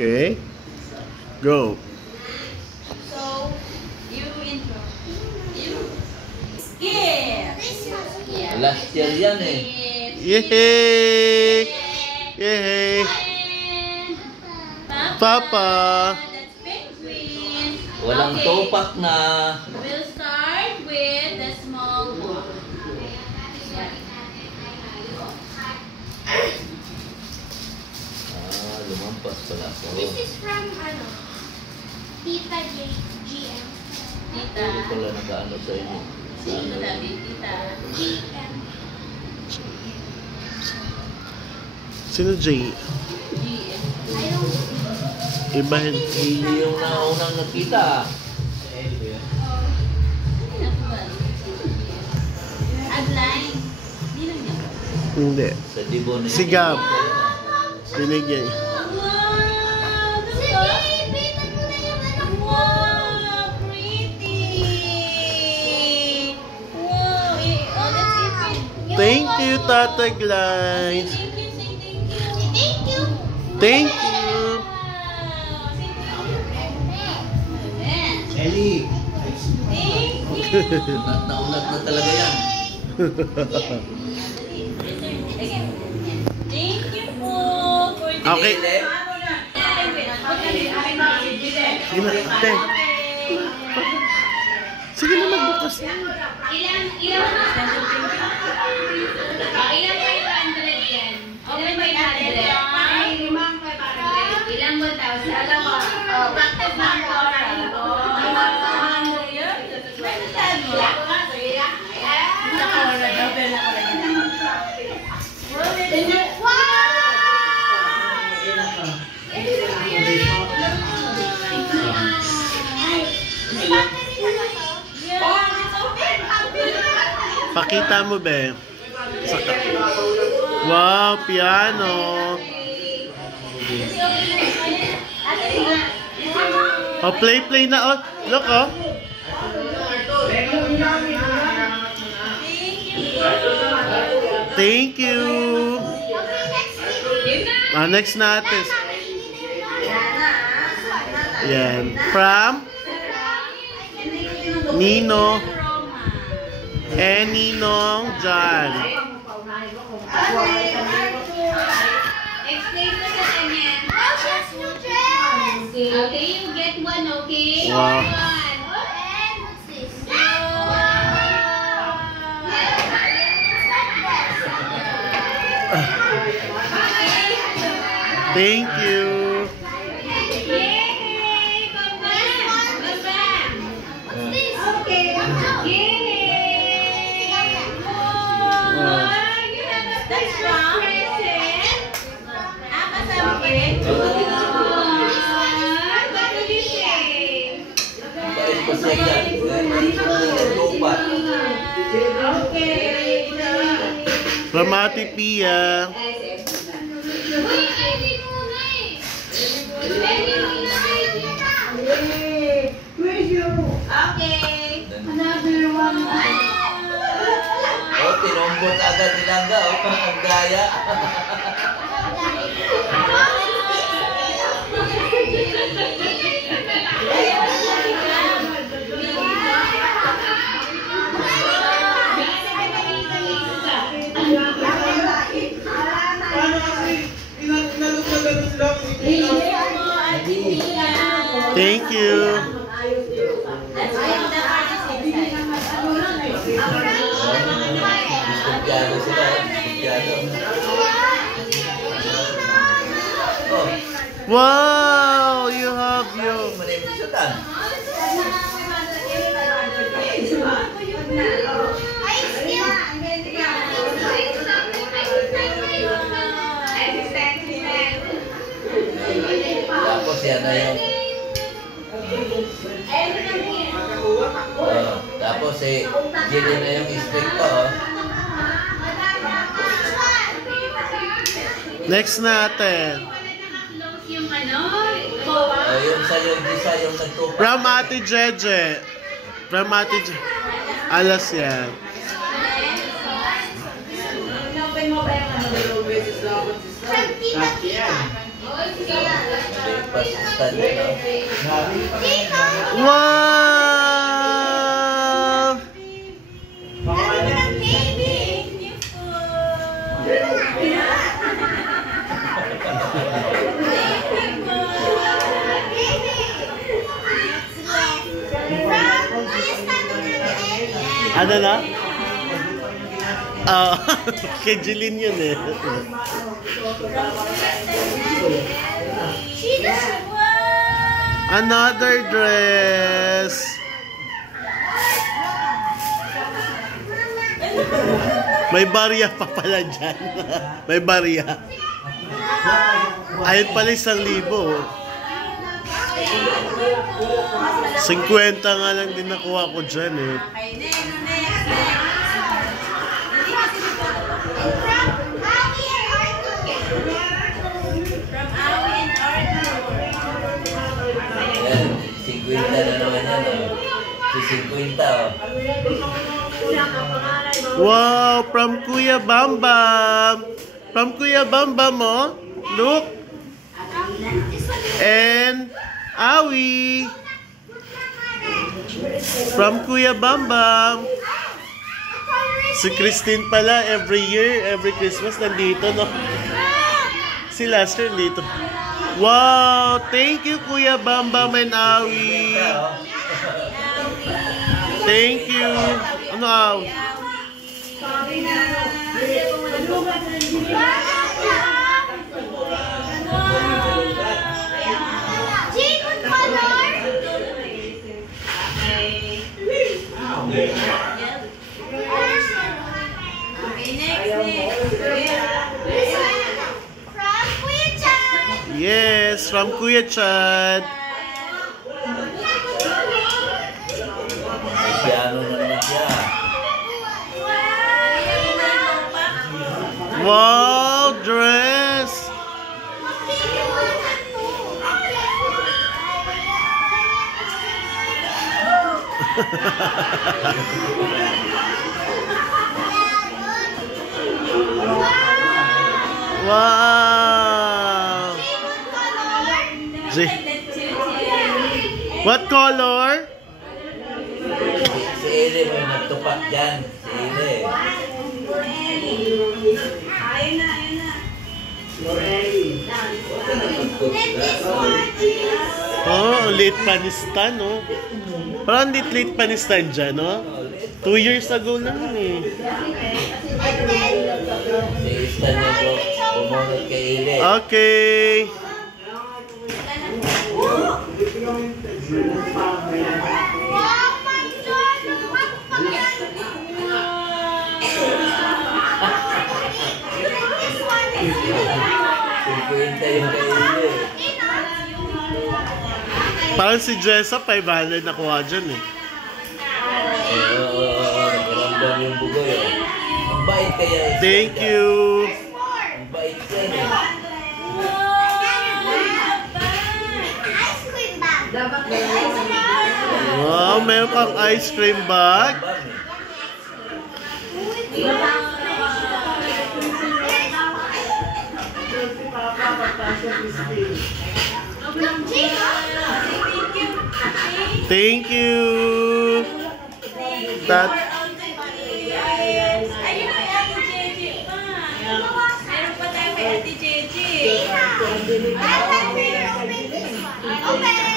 Okay. Go. So, you intro. You. Skip. Last year yan eh. Yay! Yay! Papa. That's penguin. Walang Okay. topak na. We'll start with the small one. Lumampas pala ako. This is from Tita GM. Tita. Hindi pala nakaano sa inyo. Sino sabi? Tita. GM. Sino J? GM. I don't Ibahin. Hindi yung naunang nakita. Adline. Di lang yan. Hindi. Sa Dibon. Si Gab. Binigyan. Wow! Sige, ipitan mo na yung ano ko. Wow! Pretty! Wow! Oh, that's it. Thank you, Tata Glide. Thank you, say thank you. Thank you. Thank you. Wow! Say thank you. Ellie. Thank you. Naunat na talaga yan. Thank you po for the Okay. Sige na, ate. Sige na, magbukas na. Ilang 500 yan? Okay, 500. Ilang 1,000? Alam mo, practice na ang oral. Pakita mo, be. Wow, piano. Oh, play na. Oh, look, oh. Thank you. Next natin. Yan. From Nino and Ninong John. Explain mo sa kanya. Okay, you get one, okay? Wow. What's this? Thank you. Yay! Come back! Come back! What's this? Yay! Oh, you have a that's from present. Kasama ko rin. What do you say? Bait pa siya yan. Lupat. Okay. From Ate Pia. Uy, Ellie muna eh. Ellie muna eh. Okay. Oh, tinumbot agad nilangga. Oh, ang gaya. Thank you. Estudyado sila. Estudyado. Oh, Wow, you have your. manipis siya tan. Tapos yan na yung... tapos Gili na yung inspector. Next natin. Yung ano? Yung sa'yo, Gisa, yung nagtupa. From Ate Jeje. From Ate Jeje. Alas yan. From Tita Tita. Hindi pa Pakistan yun, no? Wow! Ano na? Ah, kay Jeline yun eh. Another dress. May barya pa pala dyan. May barya. Ayun pala 1,000. 50 nga lang din nakuha ko dyan eh. Yan, 50 na naman yan, oh. Si 50, oh. Wow, from Kuya Bambam. From Kuya Bambam, oh. Look. And Awi. From Kuya Bambam. Si Christine pala, every year, every Christmas, nandito, no? Si Lester nandito. Wow, thank you, Kuya Bambam and Awi. Thank you. Ano, Awi? Yes, from Kuya Chad. Piano na naman siya. Wow, dress. Wow. What color? Si Ere, may nagtupak dyan. Si Ere. Oh, late panistan, no? Parang late panistan dyan, no? 2 years ago lang eh. Si Stan na po, bumunod kay Ere. Okay. Parang si Jessa, 500 nakuha dyan eh. Nagkaramdam yung bugoy. Ang bait kaya. Thank you. Ang bait yan eh. Wow, meron kang ice cream bag. Thank you. That. Ayun kay Ate Jeje pa. Meron pa tayo kay Ate Jeje. Open!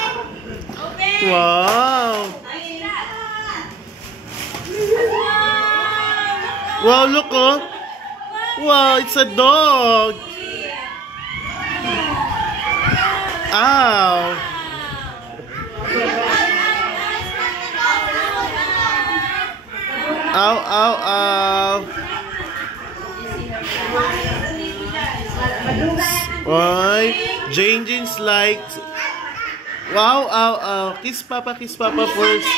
Wow. Ayun. Wow, look oh. Wow, it's a dog. Ow. Ow, ow, ow. Oy, Jean's likes. Wow, ow, ow. Kiss Papa first.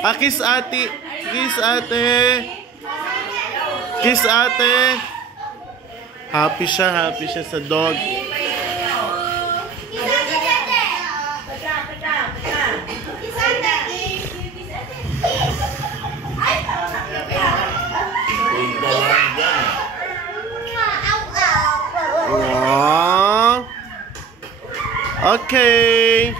Ah, kiss ate. Kiss ate. Kiss ate. Happy siya sa dog. Wow. Okay.